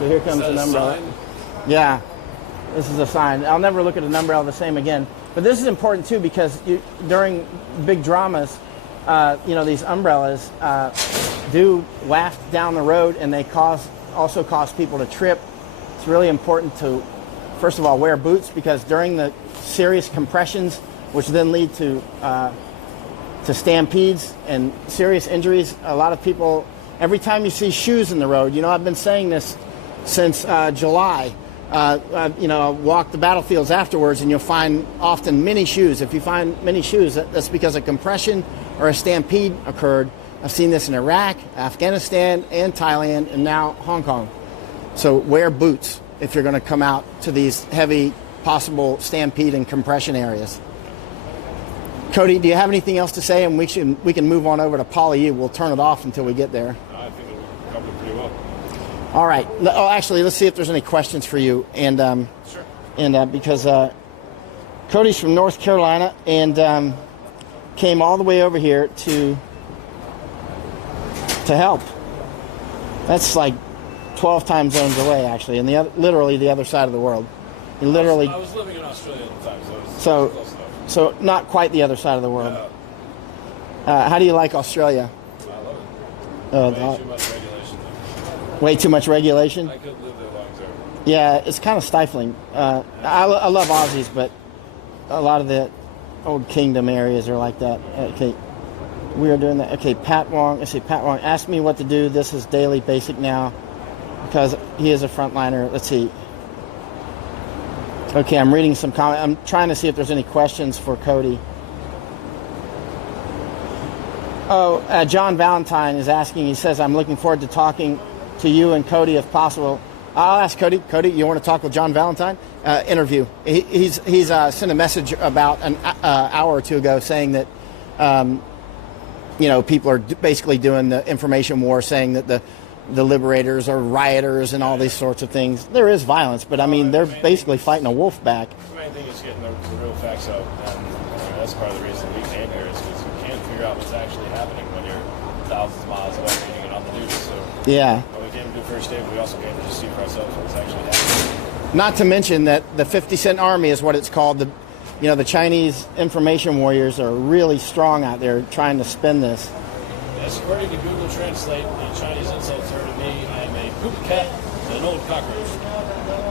here comes an umbrella. Sign? Yeah, this is a sign. I'll never look at an umbrella the same again. But this is important too, because during big dramas, you know, these umbrellas do waft down the road, and they also cause people to trip. It's really important to, first of all, wear boots, because during the serious compressions, which then lead to stampedes and serious injuries, a lot of people, every time you see shoes in the road, you know, I've been saying this since July. You know, walk the battlefields afterwards, and you'll find often many shoes. If you find many shoes, that's because a compression or a stampede occurred. I've seen this in Iraq, Afghanistan, and Thailand, and now Hong Kong. So wear boots if you're going to come out to these heavy possible stampede and compression areas. Cody, do you have anything else to say? And we can move on over to PolyU. We'll turn it off until we get there. I think it covered it pretty well. All right. Oh, actually, let's see if there's any questions for you. And Sure. And because Cody's from North Carolina and came all the way over here to help. That's like 12 time zones away, actually, and literally the other side of the world. He literally. I was living in Australia at the time, so So, it was close enough. so not quite the other side of the world. How do you like Australia? I love it. Way too much regulation. Way too much regulation? I could live there long term. Yeah, it's kind of stifling. I love Aussies, but a lot of the old kingdom areas are like that. Okay, we are doing that. Okay, Pat Wong. Let's see, Pat Wong asked me what to do. This is daily basic now because he is a frontliner. Let's see. Okay, I'm reading some comments. I'm trying to see if there's any questions for Cody. Oh, John Valentine is asking. He says, I'm looking forward to talking to you and Cody if possible. I'll ask Cody. Cody, you want to talk with John Valentine? Interview. He's sent a message about an hour or two ago saying that, you know, people are basically doing the information war, saying that the liberators are rioters and all these sorts of things. There is violence, but I mean, they're basically fighting a wolf pack. The main thing is getting the real facts out, and that's part of the reason we came here, is because you can't figure out what's actually happening when you're thousands of miles away and you're on the news. So Yeah. when we came to do first aid, we also came to just see for ourselves what's actually happening. Not to mention that the 50-cent army is what it's called. The Chinese information warriors are really strong out there trying to spin this. Yes, according to Google Translate, the Chinese insults are to me, I am a poop cat and an old cockroach.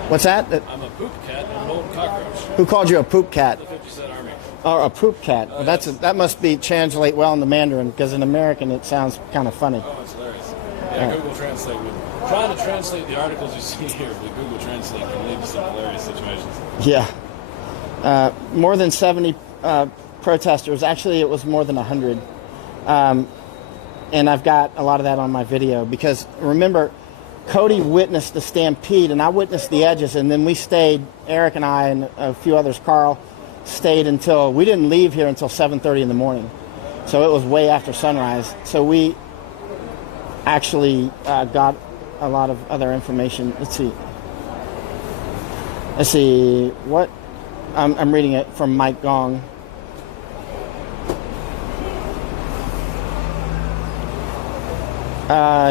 What's that? I'm a poop cat and an old cockroach. Who called you a poop cat? The 50-cent army. Or a poop cat? Well, that must be translate well into Mandarin, because in American it sounds kind of funny. Oh, it's hilarious. Yeah, Google Translate trying to translate the articles you see here with Google Translate can lead to some hilarious situations. Yeah. More than 70 protesters. Actually, it was more than 100. And I've got a lot of that on my video, because remember, Cody witnessed the stampede and I witnessed the edges, and then we stayed, Eric and I and a few others, Carl, stayed until, we didn't leave here until 7:30 in the morning. So it was way after sunrise. So we actually got a lot of other information. Let's see what I'm reading it from Mike Gong.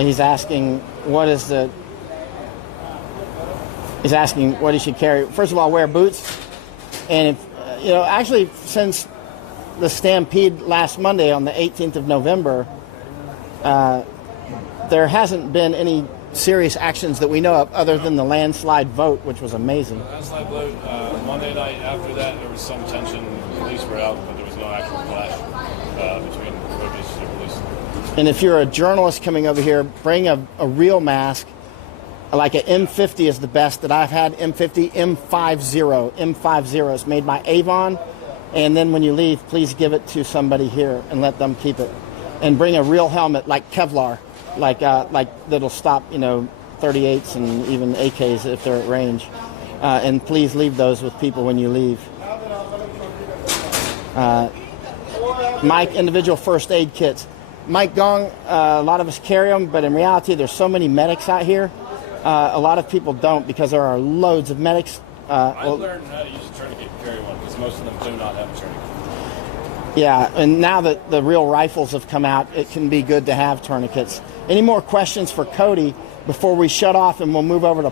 He's asking what he should carry. First of all, wear boots, and if actually, since the stampede last Monday on the 18th of November, there hasn't been any serious actions that we know of other than the landslide vote, which was amazing. Landslide vote, Monday night after that, there was some tension. Police were out, but there was no actual clash between protesters and police. And if you're a journalist coming over here, bring a real mask. Like an M50 is the best that I've had. M50, M50. It's made by Avon. And then when you leave, please give it to somebody here and let them keep it. And bring a real helmet like Kevlar, like that'll stop 38s and even AKs if they're at range. And please leave those with people when you leave. Mike, individual first aid kits. Mike Gong, a lot of us carry them, but in reality, there's so many medics out here. A lot of people don't because there are loads of medics. I learned how to use a tourniquet and carry one because most of them do not have a tourniquet. Yeah, and now that the real rifles have come out, it can be good to have tourniquets. Any more questions for Cody before we shut off and we'll move over to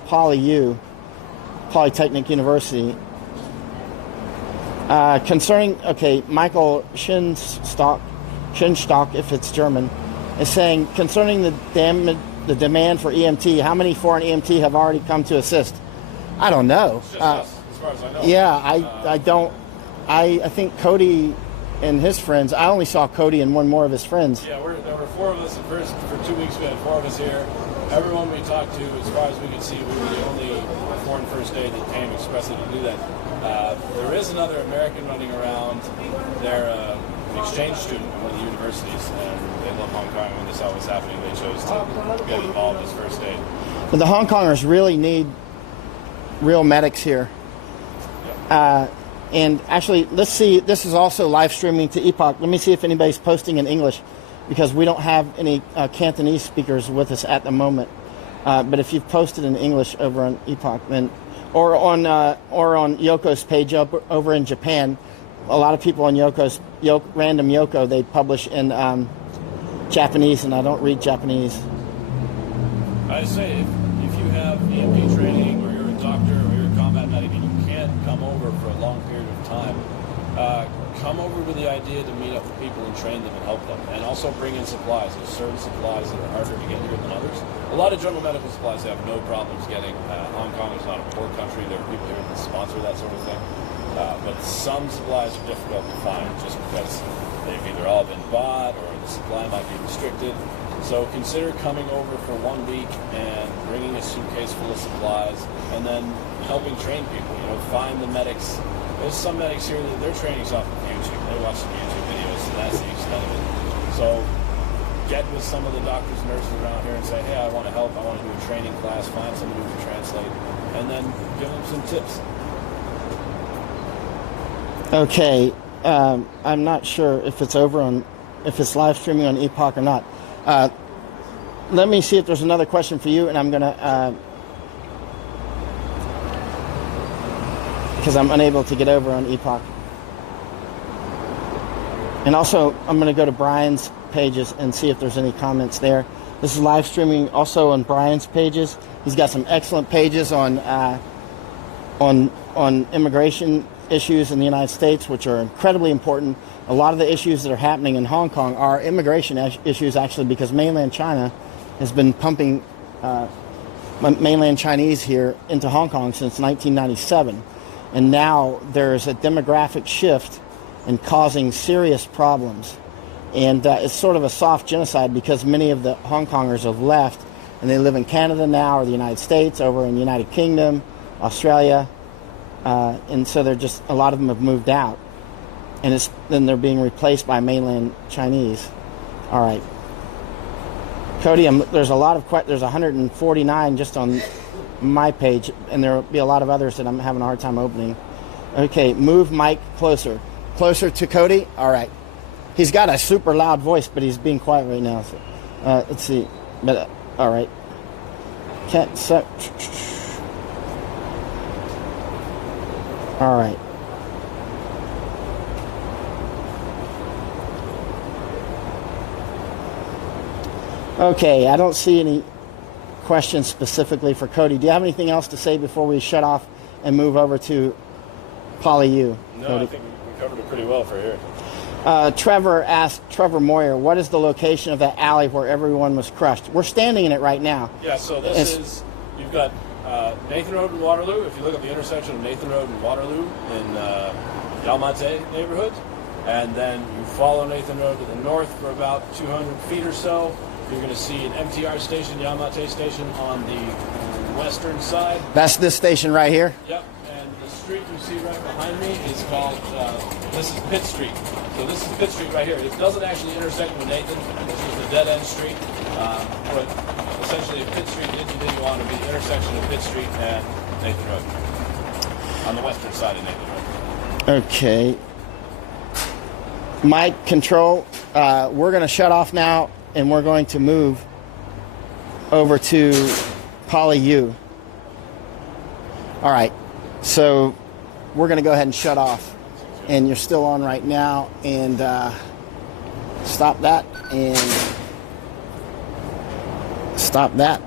Polytechnic University? Michael Schinstock, if it's German, is saying, concerning the demand for EMT, how many foreign EMT have already come to assist? I don't know. It's just us, as far as I know. Yeah, I don't. I think Cody and his friends. I only saw Cody and one more of his friends. Yeah, there were four of us at first. For 2 weeks, we had four of us here. Everyone we talked to, as far as we could see, we were the only foreign first aid that came expressly to do that. There is another American running around. They're an exchange student at one of the universities, and they love Hong Kong. When they saw what was happening, they chose to get involved as first aid. But the Hong Kongers really need real medics here. And actually, let's see, this is also live streaming to Epoch. Let me see if anybody's posting in English, because we don't have any Cantonese speakers with us at the moment. But if you've posted in English over on Epoch, then, or on Yoko's page over in Japan, a lot of people on Random Yoko, they publish in Japanese, and I don't read Japanese. I say, if you have EMP training, or you're a doctor, or you're a combat medic, and you can't come over for a long period of time, come over with the idea to meet up with people and train them and help them, and also bring in supplies. There's certain supplies that are harder to get here than others. A lot of general medical supplies they have no problems getting. Hong Kong is not a poor country. There are people here that sponsor that sort of thing. But some supplies are difficult to find just because they've either all been bought or the supply might be restricted. So consider coming over for 1 week and bringing a suitcase full of supplies, and then helping train people. Find the medics. There's some medics here that their training's off of YouTube. They watch some YouTube videos, and that's the extent of it. So get with some of the doctors and nurses around here and say, hey, I want to help. I want to do a training class. Find somebody who can translate, and then give them some tips. Okay, I'm not sure if it's if it's live streaming on Epoch or not. Let me see if there's another question for you, and I'm gonna, because I'm unable to get over on Epoch. And also, I'm gonna go to Brian's pages and see if there's any comments there. This is live streaming also on Brian's pages. He's got some excellent pages on immigration issues in the United States, which are incredibly important. A lot of the issues that are happening in Hong Kong are immigration issues, actually, because mainland China has been pumping mainland Chinese here into Hong Kong since 1997. And now there's a demographic shift and causing serious problems. And it's sort of a soft genocide because many of the Hong Kongers have left and they live in Canada now, or the United States, over in the United Kingdom, Australia. And so they're just, a lot of them have moved out, and then they're being replaced by mainland Chinese. All right, Cody, there's a lot of there's 149 just on my page, and there'll be a lot of others that I'm having a hard time opening. Okay, move Mike closer to Cody. All right, he's got a super loud voice, but he's being quiet right now. So, let's see, but all right, can't so. All right. Okay, I don't see any questions specifically for Cody. Do you have anything else to say before we shut off and move over to Poly U? No, I think we covered it pretty well for here. Trevor asked, Trevor Moyer, what is the location of that alley where everyone was crushed? We're standing in it right now. Yeah, so this is, you've got Nathan Road and Waterloo. If you look at the intersection of Nathan Road and Waterloo in Yalmate neighborhood, and then you follow Nathan Road to the north for about 200 feet or so, you're going to see an MTR station, Yalmate station, on the western side. That's this station right here? Yep, and the street you see right behind me is called, this is Pitt Street. So this is Pitt Street right here. It doesn't actually intersect with Nathan. This is the dead-end street. But essentially, if Pitt Street didn't continue on, it would be the intersection of Pitt Street and Nathan Road, on the western side of Nathan Road. Okay. Mike, control, we're going to shut off now, and we're going to move over to Poly U. All right, so we're going to go ahead and shut off, and you're still on right now, and stop that, and stop that.